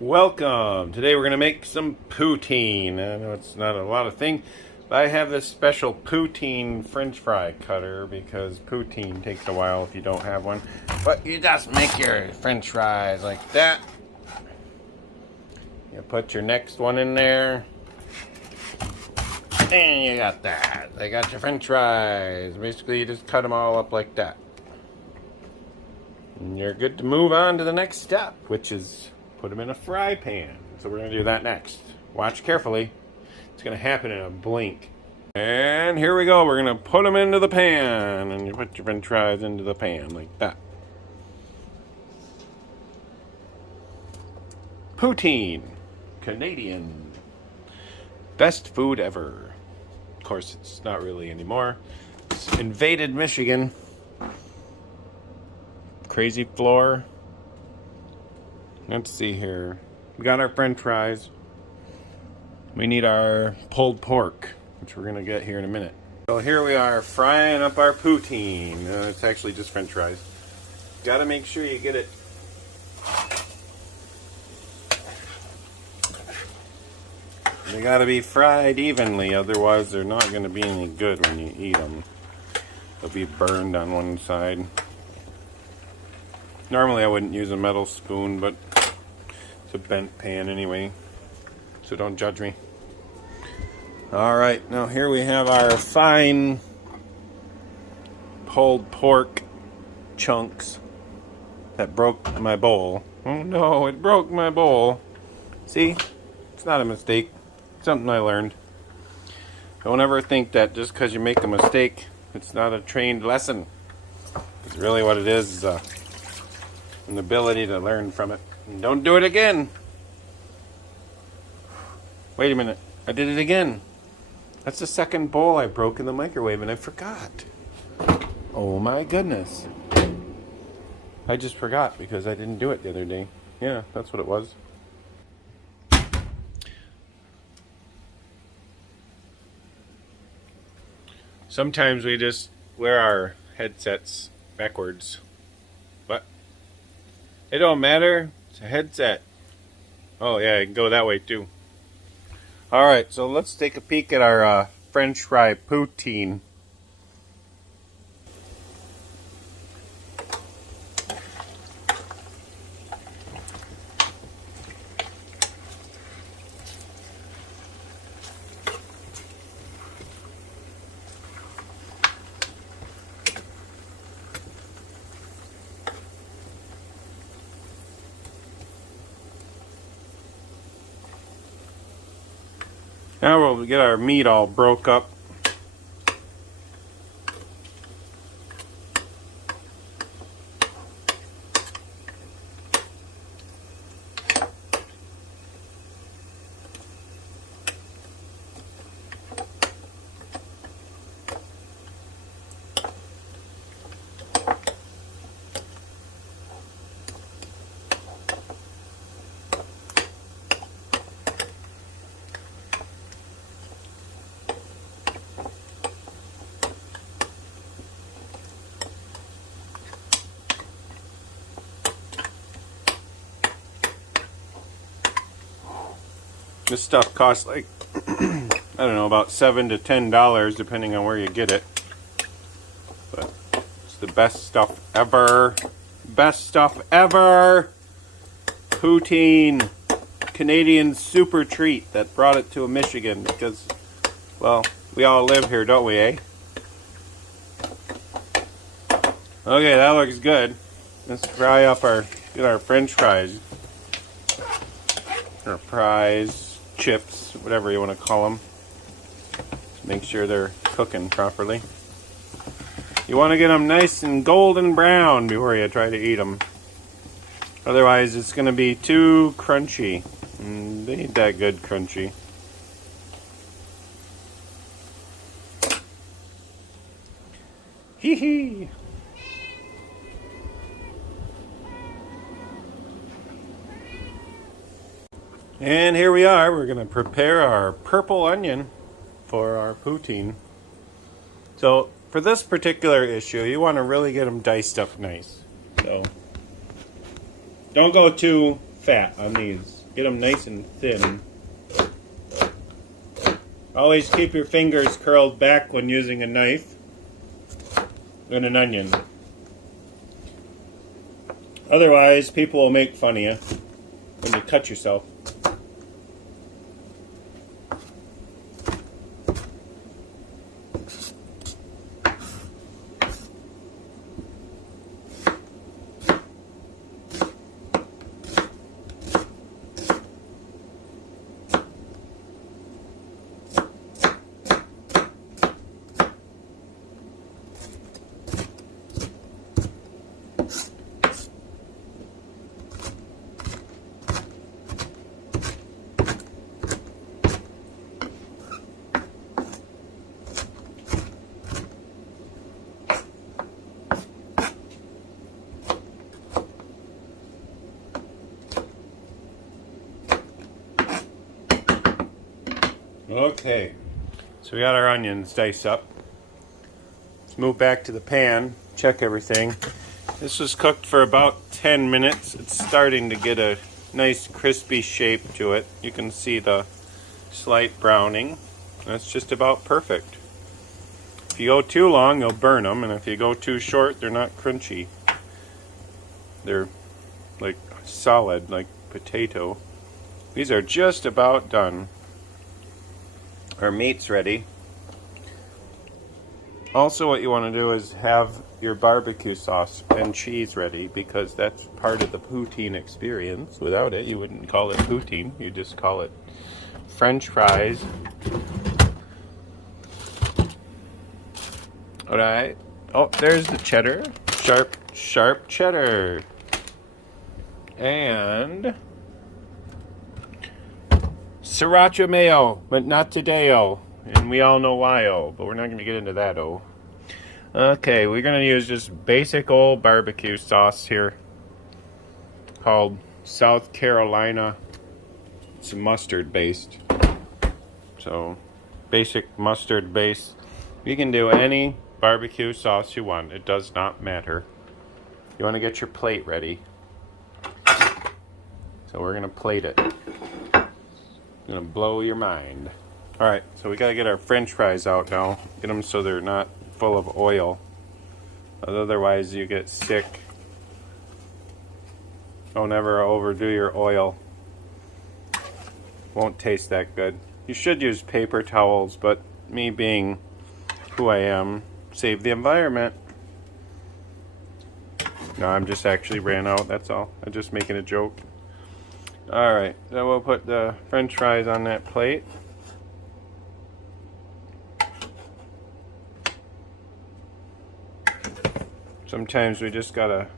Welcome! Today we're going to make some poutine. I know it's not a lot of thing, but I have this special poutine french fry cutter because poutine takes a while if you don't have one. But you just make your french fries like that. You put your next one in there. And you got that. They got your french fries. Basically, you just cut them all up like that. And you're good to move on to the next step, which is put them in a fry pan. So we're going to do that next. Watch carefully. It's going to happen in a blink. And here we go. We're going to put them into the pan. And you put your french fries into the pan like that. Poutine. Canadian. Best food ever. Of course, it's not really anymore. It's invaded Michigan. Crazy floor. Let's see here. We got our french fries. We need our pulled pork, which we're going to get here in a minute. So here we are frying up our poutine. It's actually just french fries. Got to make sure you get it. They got to be fried evenly, otherwise they're not going to be any good when you eat them. They'll be burned on one side. Normally I wouldn't use a metal spoon, but it's a bent pan anyway, so don't judge me. Alright, now here we have our fine pulled pork chunks that broke my bowl. Oh no, it broke my bowl. See, it's not a mistake. It's something I learned. Don't ever think that just because you make a mistake, it's not a trained lesson. It's really what it is an ability to learn from it. And don't do it again. Wait a minute. I did it again. That's the second bowl I broke in the microwave and I forgot. Oh my goodness. I just forgot because I didn't do it the other day. Yeah, that's what it was. Sometimes we just wear our headsets backwards. But it don't matter. It's a headset. Oh yeah, it can go that way too. Alright, so let's take a peek at our french fry poutine. Now we'll get our meat all broke up. This stuff costs like, I don't know, about $7 to $10 depending on where you get it. But it's the best stuff ever. Best stuff ever! Poutine. Canadian super treat that brought it to Michigan because, well, we all live here, don't we, eh? Okay, that looks good. Let's fry up get our french fries. Or fries. Chips, whatever you want to call them. Make sure they're cooking properly. You want to get them nice and golden brown before you try to eat them. Otherwise, it's going to be too crunchy. They ain't that good crunchy. Hee hee. And here we are. We're going to prepare our purple onion for our poutine. So for this particular issue, you want to really get them diced up nice. So don't go too fat on these. Get them nice and thin. Always keep your fingers curled back when using a knife and an onion. Otherwise, people will make fun of you when you cut yourself. Okay, so we got our onions diced up. Let's move back to the pan, check everything. This was cooked for about 10 minutes. It's starting to get a nice crispy shape to it. You can see the slight browning. That's just about perfect. If you go too long, you'll burn them, and if you go too short, they're not crunchy. They're like solid, like potato. These are just about done. Our meat's ready. Also, what you want to do is have your barbecue sauce and cheese ready, because that's part of the poutine experience. Without it, you wouldn't call it poutine. You just call it French fries. Alright. Oh, there's the cheddar. Sharp, sharp cheddar. And sriracha mayo, but not today-o. And we all know why-o, but we're not going to get into that-o. Okay, we're going to use just basic old barbecue sauce here called South Carolina. It's mustard based. So, basic mustard base. You can do any barbecue sauce you want. It does not matter. You want to get your plate ready. So we're going to plate it. Gonna blow your mind. Alright, so we gotta get our French fries out now. Get them so they're not full of oil. Otherwise you get sick. Don't ever overdo your oil. Won't taste that good. You should use paper towels, but me being who I am, save the environment. No, I'm just actually ran out, that's all. I'm just making a joke. Alright, so we'll put the French fries on that plate. Sometimes we just gotta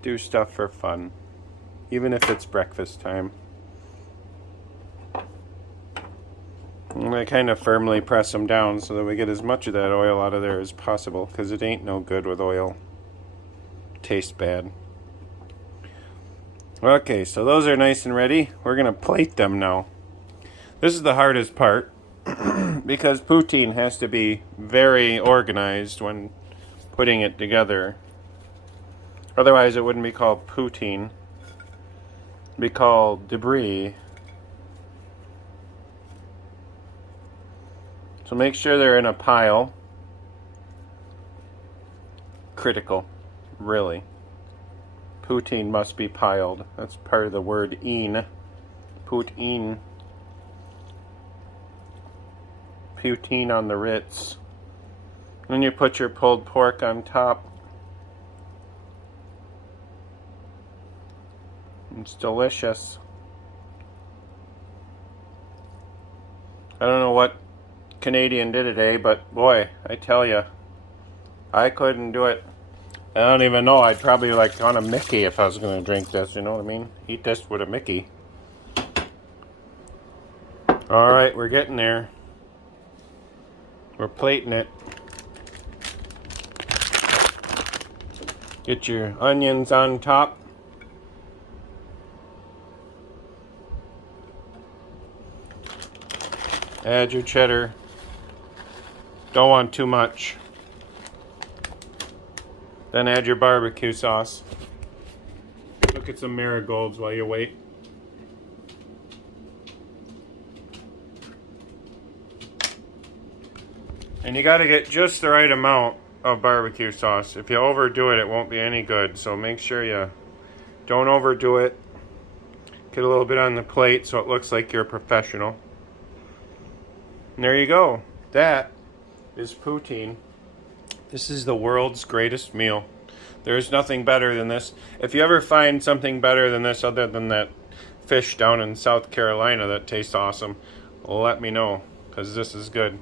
do stuff for fun, even if it's breakfast time. And I kind of firmly press them down so that we get as much of that oil out of there as possible, because it ain't no good with oil. Tastes bad. Okay, so those are nice and ready. We're going to plate them now. This is the hardest part because poutine has to be very organized when putting it together. Otherwise it wouldn't be called poutine. It'd be called debris. So make sure they're in a pile. Critical, really. Poutine must be piled. That's part of the word "een." Poutine. Poutine on the Ritz. Then you put your pulled pork on top. It's delicious. I don't know what Canadian did today, but boy, I tell you, I couldn't do it. I don't even know. I'd probably like on a Mickey if I was going to drink this, you know what I mean? Eat this with a Mickey. Alright, we're getting there. We're plating it. Get your onions on top. Add your cheddar. Don't want too much. Then add your barbecue sauce. Look at some marigolds while you wait. And you got to get just the right amount of barbecue sauce. If you overdo it, it won't be any good. So make sure you don't overdo it. Get a little bit on the plate so it looks like you're a professional. And there you go. That is poutine. This is the world's greatest meal. There's nothing better than this. If you ever find something better than this other than that fish down in South Carolina that tastes awesome, let me know, because this is good.